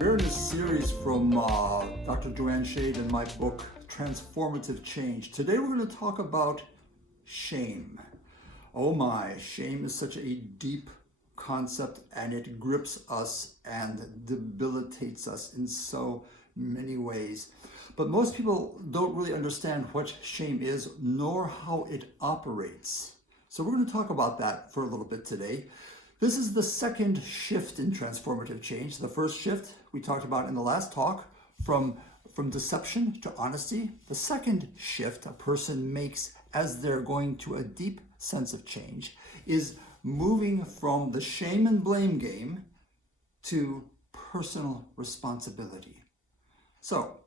We're in a series from Dr. Joanne Shade in my book, Transformative Change. Today we're going to talk about shame. Oh my, shame is such a deep concept and it grips us and debilitates us in so many ways. But most people don't really understand what shame is nor how it operates. So we're going to talk about that for a little bit today. This is the second shift in transformative change. The first shift we talked about in the last talk, from deception to honesty. The second shift a person makes as they're going to a deep sense of change is moving from the shame and blame game to personal responsibility. So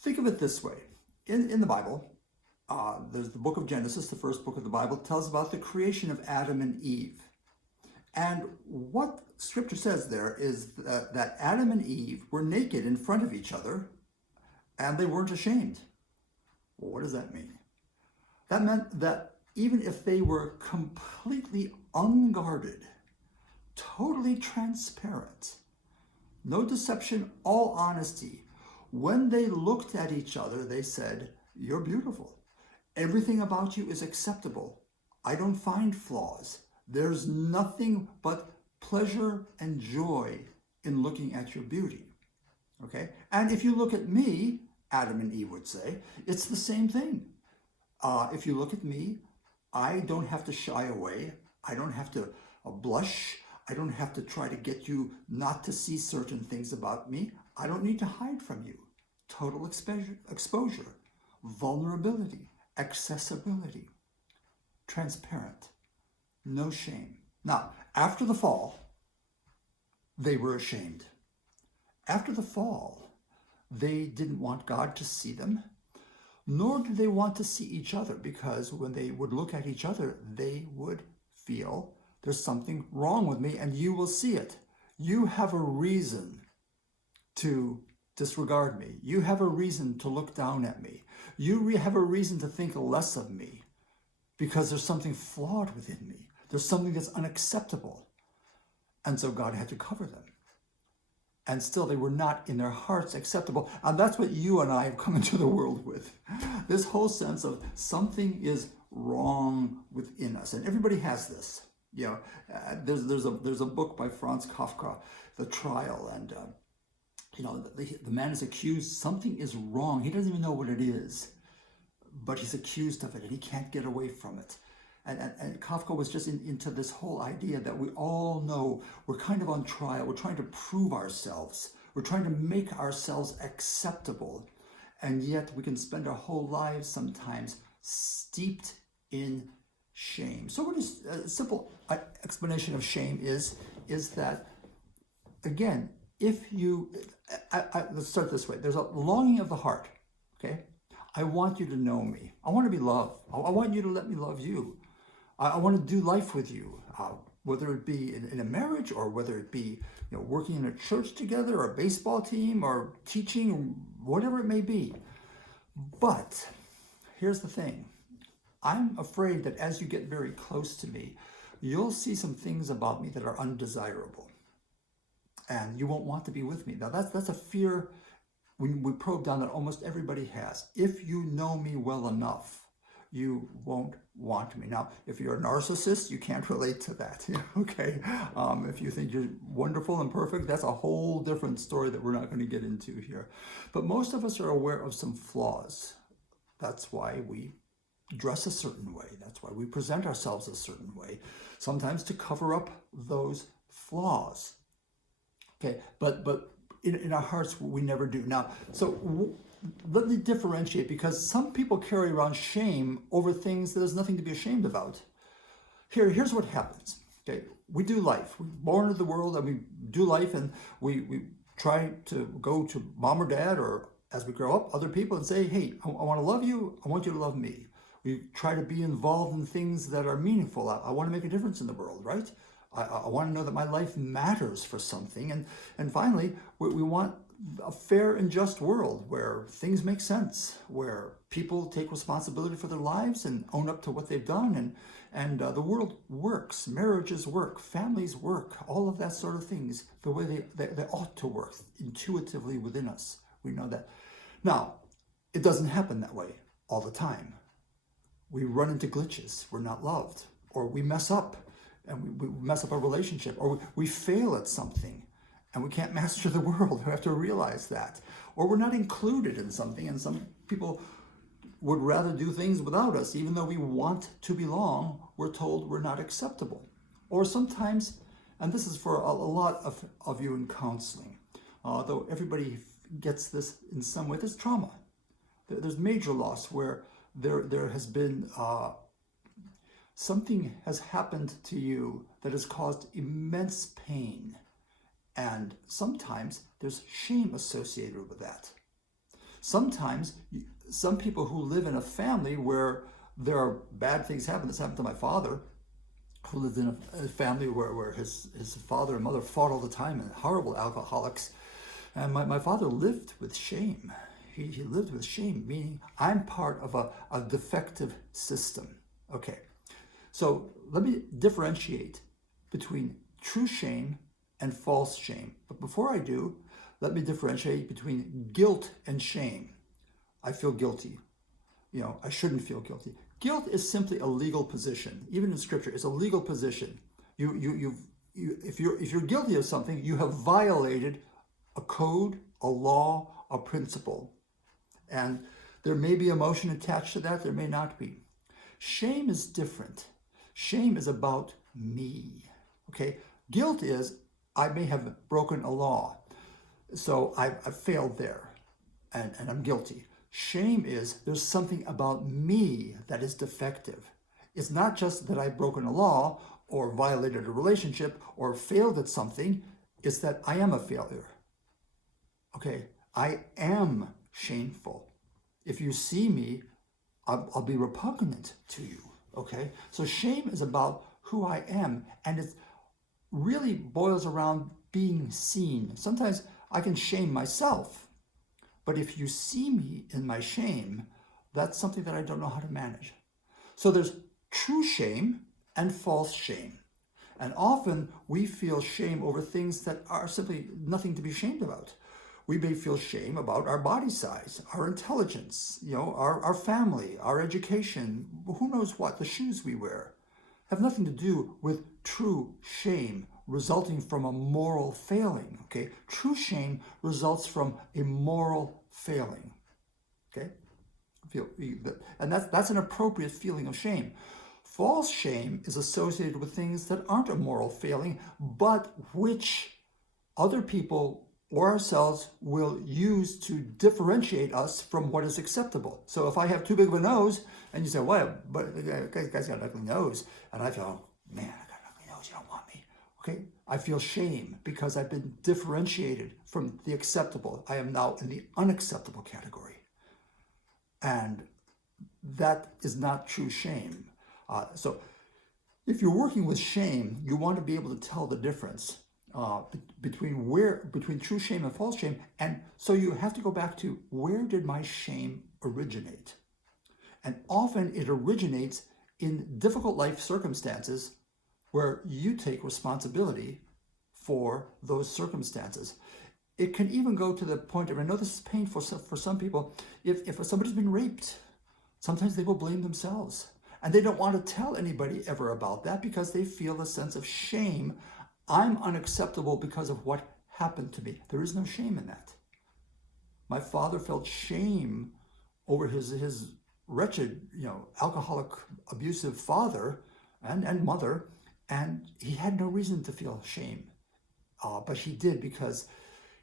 think of it this way. In the Bible, there's the book of Genesis, the first book of the Bible, tells about the creation of Adam and Eve. And what scripture says there is that Adam and Eve were naked in front of each other and they weren't ashamed. Well, what does that mean? That meant that even if they were completely unguarded, totally transparent, no deception, all honesty, when they looked at each other, they said, "You're beautiful. Everything about you is acceptable. I don't find flaws. There's nothing but pleasure and joy in looking at your beauty." Okay? And if you look at me, Adam and Eve would say, it's the same thing. If you look at me, I don't have to shy away. I don't have to blush. I don't have to try to get you not to see certain things about me. I don't need to hide from you. Total exposure, vulnerability, accessibility, transparent. No shame. Now, after the fall, they were ashamed. After the fall, they didn't want God to see them, nor did they want to see each other, because when they would look at each other, they would feel there's something wrong with me, and you will see it. You have a reason to disregard me. You have a reason to look down at me. You have a reason to think less of me, because there's something flawed within me. There's something that's unacceptable. And so God had to cover them. And still they were not in their hearts acceptable. And that's what you and I have come into the world with. This whole sense of something is wrong within us. And everybody has this. You know, there's a book by Franz Kafka, The Trial. And, the man is accused. Something is wrong. He doesn't even know what it is. But he's accused of it and he can't get away from it. And Kafka was just into this whole idea that we all know we're kind of on trial. We're trying to prove ourselves. We're trying to make ourselves acceptable. And yet we can spend our whole lives sometimes steeped in shame. So what is a simple explanation of shame is that, again, if you, let's start this way. There's a longing of the heart, okay? I want you to know me. I want to be loved. I want you to let me love you. I want to do life with you, whether it be in a marriage or whether it be working in a church together or a baseball team or teaching, whatever it may be. But here's the thing. I'm afraid that as you get very close to me, you'll see some things about me that are undesirable. And you won't want to be with me. Now that's a fear when we probe down that almost everybody has. If you know me well enough, you won't want me. Now, if you're a narcissist, you can't relate to that, okay? If you think you're wonderful and perfect, that's a whole different story that we're not going to get into here. But most of us are aware of some flaws. That's why we dress a certain way. That's why we present ourselves a certain way, sometimes to cover up those flaws, okay? But in our hearts, we never do. Now, so let me differentiate, because some people carry around shame over things that there's nothing to be ashamed about. Here's what happens. Okay, we do life. We're born into the world and we do life, and we try to go to mom or dad, or as we grow up, other people, and say, hey, I want to love you. I want you to love me. We try to be involved in things that are meaningful. I want to make a difference in the world, right? I want to know that my life matters for something. And finally, we want a fair and just world where things make sense, where people take responsibility for their lives and own up to what they've done, And the world works, marriages work, families work, all of that sort of things, the way they ought to work intuitively within us. We know that. Now, it doesn't happen that way all the time. We run into glitches, we're not loved, or we mess up, and we mess up our relationship, or we fail at something, and we can't master the world. We have to realize that. Or we're not included in something, and some people would rather do things without us. Even though we want to belong, we're told we're not acceptable. Or sometimes, and this is for a lot of you in counseling, though everybody gets this in some way, there's trauma. There's major loss where there has been something has happened to you that has caused immense pain. And sometimes there's shame associated with that. Sometimes some people who live in a family where there are bad things happen. This happened to my father, who lived in a family where his father and mother fought all the time and horrible alcoholics. And my father lived with shame. He lived with shame, meaning I'm part of a defective system. Okay, so let me differentiate between true shame and false shame. But before I do, let me differentiate between guilt and shame. I feel guilty. I shouldn't feel guilty. Guilt is simply a legal position. Even in Scripture, it's a legal position. If you're guilty of something, you have violated a code, a law, a principle. And there may be emotion attached to that, there may not be. Shame is different. Shame is about me. Okay? Guilt is, I may have broken a law, so I've failed there, and I'm guilty. Shame is, there's something about me that is defective. It's not just that I've broken a law or violated a relationship or failed at something, it's that I am a failure. Okay, I am shameful. If you see me, I'll be repugnant to you. Okay, so shame is about who I am, and it really boils around being seen. Sometimes I can shame myself, but if you see me in my shame, that's something that I don't know how to manage. So there's true shame and false shame. And often we feel shame over things that are simply nothing to be ashamed about. We may feel shame about our body size, our intelligence, our family, our education, who knows what, the shoes we wear. Have nothing to do with true shame resulting from a moral failing. Okay, true shame results from a moral failing. Okay, and that's an appropriate feeling of shame. False shame is associated with things that aren't a moral failing, but which other people or ourselves will use to differentiate us from what is acceptable. So if I have too big of a nose, and you say, well, but the guy's got an ugly nose, and I feel, oh, man, I got an ugly nose, you don't want me. Okay, I feel shame because I've been differentiated from the acceptable. I am now in the unacceptable category. And that is not true shame. So if you're working with shame, you want to be able to tell the difference between true shame and false shame. And so you have to go back to, where did my shame originate? And often it originates in difficult life circumstances where you take responsibility for those circumstances. It can even go to the point of, I know this is painful for some people, if somebody's been raped, sometimes they will blame themselves. And they don't want to tell anybody ever about that because they feel a sense of shame. I'm unacceptable because of what happened to me. There is no shame in that. My father felt shame over his wretched, alcoholic, abusive father and mother, and he had no reason to feel shame. But he did, because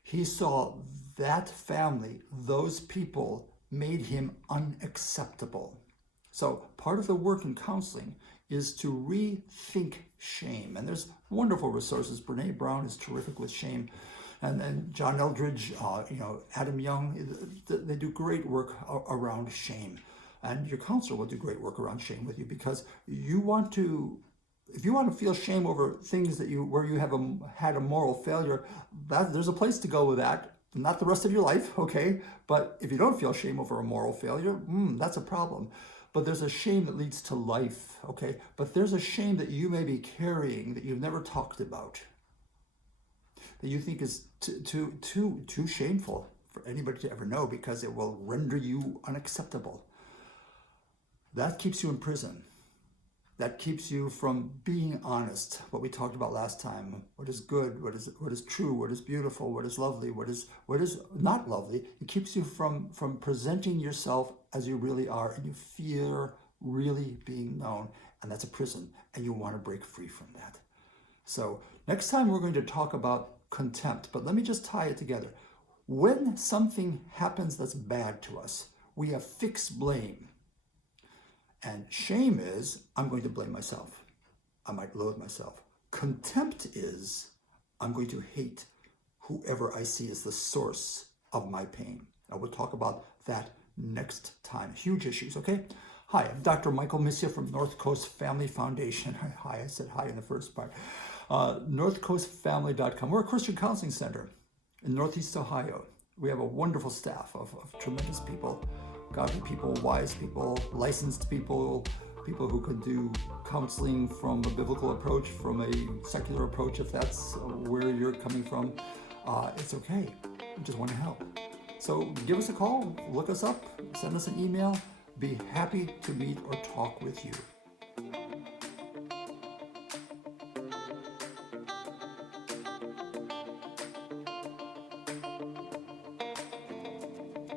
he saw that family, those people, made him unacceptable. So part of the work in counseling is to rethink shame. And there's wonderful resources. Brene Brown is terrific with shame. And John Eldridge, Adam Young, they do great work around shame. And your counselor will do great work around shame with you, because if you want to feel shame over things where you have had a moral failure, there's a place to go with that. Not the rest of your life, okay? But if you don't feel shame over a moral failure, that's a problem. but there's a shame that leads to life, okay? But there's a shame that you may be carrying that you've never talked about, that you think is too shameful for anybody to ever know because it will render you unacceptable. That keeps you in prison. That keeps you from being honest, what we talked about last time. What is good, what is true, what is beautiful, what is lovely, what is not lovely. It keeps you from presenting yourself as you really are, and you fear really being known, and that's a prison, and you want to break free from that. So next time we're going to talk about contempt, but let me just tie it together. When something happens that's bad to us, we have fixed blame. And shame is, I'm going to blame myself. I might loathe myself. Contempt is, I'm going to hate whoever I see as the source of my pain. I will talk about that next time. Huge issues, okay? Hi, I'm Dr. Michael Misja from North Coast Family Foundation. Hi, I said hi in the first part. NorthCoastFamily.com. We're a Christian counseling center in Northeast Ohio. We have a wonderful staff of tremendous people. Godly people, wise people, licensed people, people who can do counseling from a biblical approach, from a secular approach, if that's where you're coming from. It's okay. We just want to help. So give us a call, look us up, send us an email. Be happy to meet or talk with you.